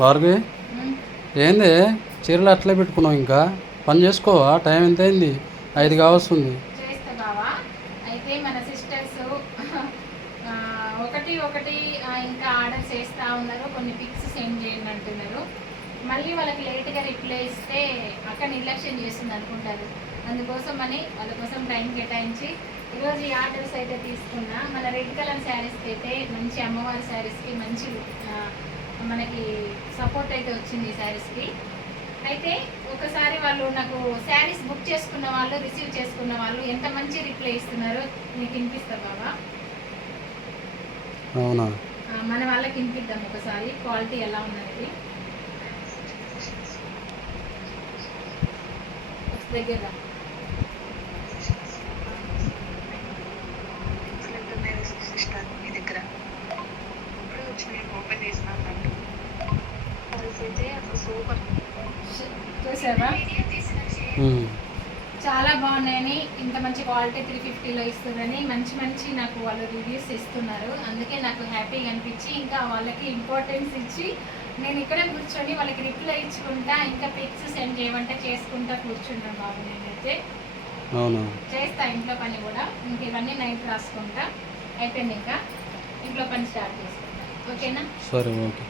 భార్గవి, ఏంది చీరలు అట్లే పెట్టుకున్నావు? ఇంకా పని చేసుకోవా? టైం ఎంత అయింది? 5 కావస్తుంది. చేస్తా బావా. అయితే మన సిస్టర్స్ ఒకటి ఒకటి ఇంకా ఆర్డర్ చేస్తూ ఉన్నారు. కొన్ని పిక్స్ సెండ్ చేయండి అంటున్నారు. మళ్ళీ వాళ్ళకి లేట్గా రిప్లై ఇస్తే అక్క నిర్లక్ష్యం చేస్తుంది అనుకుంటారు. అందుకోసమని వాళ్ళ కోసం టైం కేటాయించి ఈరోజు ఈ ఆర్డర్స్ అయితే తీసుకున్నా. మన రెడ్ కలర్ శారీస్కి అయితే మంచి అమ్మవారి శారీస్కి మంచి మనకి సపోర్ట్ అయితే వచ్చింది ఈ శారీస్కి. అయితే ఒకసారి వాళ్ళు నాకు శారీస్ బుక్ చేసుకున్న వాళ్ళు, రిసీవ్ చేసుకున్న వాళ్ళు ఎంత మంచి రిప్లై ఇస్తున్నారో నీకు వినిపిస్తా బాబా. అవునా? మన వాళ్ళకి వినిపిద్దాం ఒకసారి క్వాలిటీ ఎలా ఉన్నది దగ్గర. చూసావా చాలా బాగున్నాయని, ఇంత మంచి క్వాలిటీ 350లో ఇస్తుందని మంచి మంచి నాకు వాళ్ళు రివ్యూస్ ఇస్తున్నారు. అందుకే నాకు హ్యాపీగా అనిపించి ఇంకా వాళ్ళకి ఇంపార్టెన్స్ ఇచ్చి నేను ఇక్కడే కూర్చొని వాళ్ళకి రిప్లై ఇచ్చుకుంటా, ఇంకా పిక్స్ సెండ్ చేయమంటే చేసుకుంటా కూర్చుంటాను బాబు. నేనైతే చేస్తా ఇంట్లో పని కూడా. ఇంక ఇవన్నీ నైట్ రాసుకుంటా. అయిపోయింది, ఇంకా ఇంట్లో పని స్టార్ట్ చేసుకుంటా. ఓకేనా? సరే, ఓకే.